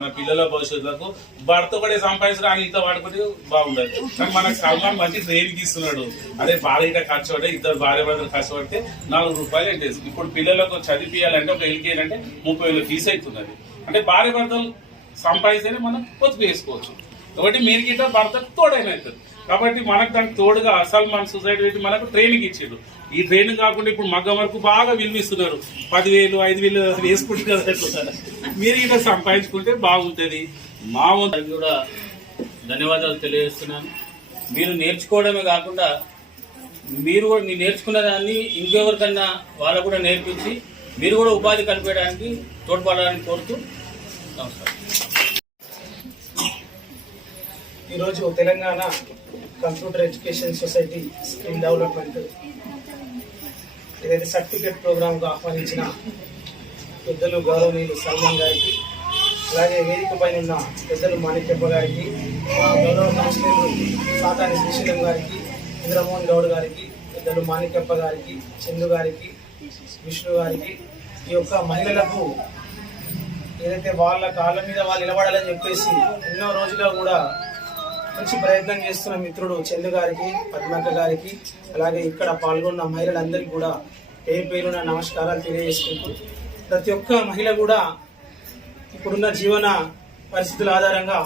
మన పిల్లల భవిష్యత్తులకు భర్త కూడా సంపాదించడం ఆయన ఇంత వాడుకుంటే బాగుండదు. కానీ మన సల్మాన్ మంచి ట్రైనింగ్ ఇస్తున్నాడు. అదే భార్య ఖర్చు పడితే ఇద్దరు భార్య భర్తలు ఖర్చు పడితే నాలుగు రూపాయలు అంటే ఇప్పుడు పిల్లలకు చదివియాలంటే ఒక ఎల్కేజీ అంటే ముప్పై వేలు ఫీజు అవుతున్నది. అంటే భార్య భర్తలు సంపాదిస్తేనే మనం పొత్తు వేసుకోవచ్చు కాబట్టి మీరు గిట్ట భర్తకు తోడైన అవుతుంది కాబట్టి మనకు దానికి తోడుగా సల్మాన్ సొసైటీ పెట్టి మనకు ట్రైనింగ్ ఇచ్చిండు. ఈ ట్రైనింగ్ కాకుండా ఇప్పుడు మగ్గం వరకు బాగా విలువిస్తున్నారు పదివేలు ఐదు వేలు వేసుకుంటున్నారు మీరు ఇట్లా సంపాదించుకుంటే బాగుంటది. మా కూడా ధన్యవాదాలు తెలియజేస్తున్నాను. మీరు నేర్చుకోవడమే కాకుండా మీరు కూడా మీరు నేర్చుకున్న దాన్ని ఇంకెవరికన్నా వాళ్ళకు కూడా నేర్పించి మీరు కూడా ఉపాధి కల్పించడానికి తోడ్పడాలని కోరుతూ నమస్కారం. ఈరోజు Telangana computer education society skill development ఏదైతే సర్టిఫికేట్ ప్రోగ్రాంకు ఆహ్వానించిన పెద్దలు గౌరవనీయులు సల్మాన్ గారికి అలాగే వేదిక పైన ఉన్న పెద్దలు మాణిక్యప్ప గారికి మా గౌరవ కౌన్సిలర్లు సాతాని శ్రీశైలం గారికి ఇంద్రమోహన్ గౌడ్ గారికి పెద్దలు మాణిక్యప్ప గారికి చందు గారికి విష్ణు గారికి ఈ యొక్క మహిళలకు ఏదైతే వాళ్ళ కాళ్ళ మీద వాళ్ళు నిలబడాలని చెప్పేసి ఎన్నో రోజుల్లో కూడా మంచి ప్రయత్నం చేస్తున్న మిత్రుడు చందు గారికి పద్మక్క గారికి అలాగే ఇక్కడ పాల్గొన్న మహిళలందరికీ కూడా పేరు పేరున నమస్కారాలు తెలియజేసుకుంటూ ప్రతి ఒక్క మహిళ కూడా ఇప్పుడున్న జీవన పరిస్థితుల ఆధారంగా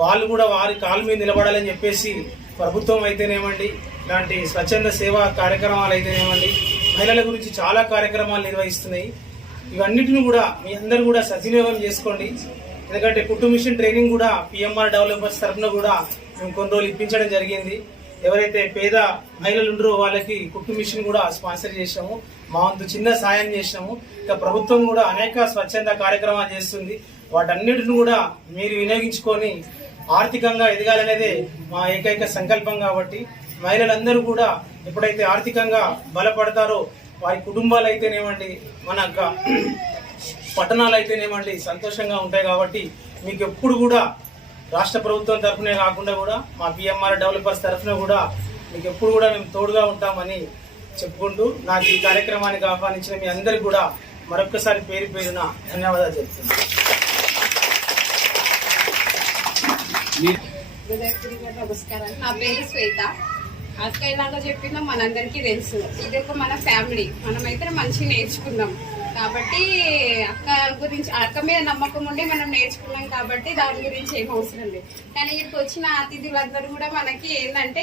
వాళ్ళు కూడా వారి కాళ్ళ మీద నిలబడాలని చెప్పేసి ప్రభుత్వం అయితేనేమండి ఇలాంటి స్వచ్ఛంద సేవా కార్యక్రమాలు అయితేనేమండి మహిళల గురించి చాలా కార్యక్రమాలు నిర్వహిస్తున్నాయి. ఇవన్నిటిని కూడా మీ అందరూ కూడా సద్వినియోగం చేసుకోండి. ఎందుకంటే కుట్టు మిషన్ ట్రైనింగ్ కూడా పిఎంఆర్ డెవలపర్స్ తరఫున కూడా మేము కొన్ని రోజులు ఇప్పించడం జరిగింది. ఎవరైతే పేద మహిళలు ఉండరో వాళ్ళకి కుట్టు మిషన్ కూడా స్పాన్సర్ చేసాము మా వంతు చిన్న సాయం చేసినాము ఇక ప్రభుత్వం కూడా అనేక స్వచ్ఛంద కార్యక్రమాలు చేస్తుంది. వాటన్నిటిని కూడా మీరు వినియోగించుకొని ఆర్థికంగా ఎదగాలనేదే మా ఏకైక సంకల్పం కాబట్టి మహిళలందరూ కూడా ఎప్పుడైతే ఆర్థికంగా బలపడతారో వారి కుటుంబాలు అయితేనేమండి మన పట్టణాలు అయితేనేమండి సంతోషంగా ఉంటాయి కాబట్టి మీకు ఎప్పుడు కూడా రాష్ట్ర ప్రభుత్వం తరఫునే కాకుండా కూడా మా పిఎంఆర్ డెవలపర్స్ తరఫున కూడా మీకు ఎప్పుడు కూడా మేము తోడుగా ఉంటామని చెప్పుకుంటూ నాకు ఈ కార్యక్రమానికి ఆహ్వానించిన మీ అందరికి కూడా మరొక్కసారి పేరు పేరున ధన్యవాదాలు చెప్తున్నాను. నమస్కారం నా పేరు శ్వేత. అక్క ఇలాగా చెప్పినా మనందరికీ తెలుసు. ఇది ఒక మన ఫ్యామిలీ. మనమైతే మంచిగా నేర్చుకున్నాం. కాబట్టి అక్క గురించి అక్క మీద నమ్మకం ఉండి మనం నేర్చుకున్నాం కాబట్టి దాని గురించి ఏం అవసరం లేదు. కానీ ఇక్కడికి వచ్చిన అతిథులందరూ కూడా మనకి ఏంటంటే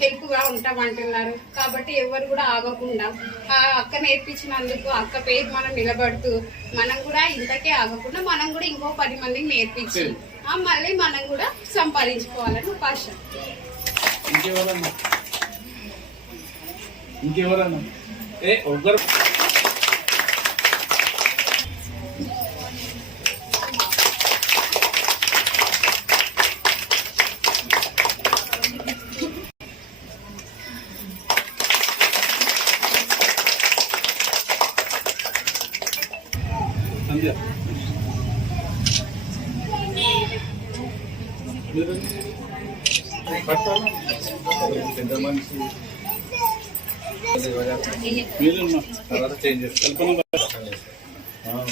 హెల్ప్గా ఉంటాం అంటున్నారు కాబట్టి ఎవరు కూడా ఆగకుండా ఆ అక్క నేర్పించినందుకు అక్క పేరు మనం నిలబడుతూ మనం కూడా ఇంతకే ఆగకుండా మనం కూడా ఇంకో పది మందికి నేర్పించి ఆ మళ్ళీ మనం కూడా సంపాదించుకోవాలని ఒక ఇంకెవరన్నా? ఇంకెవరన్నా? ఏ ఒక్కరు పెద్ద మనిషి తర్వాత చేంజ్ చేసి కల్పన ఆ.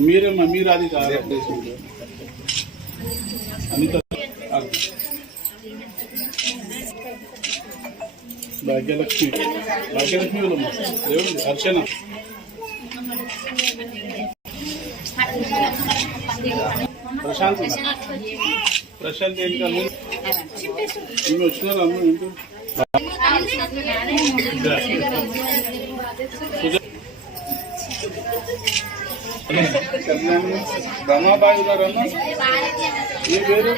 మీరమ్మా మీరు అది కాదు అనిత. భాగ్యలక్ష్మి. భాగ్యలక్ష్మి దేవుడి అర్చన. ప్రశాంత్. ప్రశాంత్ ఏంటి కాదు? మేము వచ్చినారు అమ్మ ఏంటి రమాబాయి గారు అన్న మీ పేరు?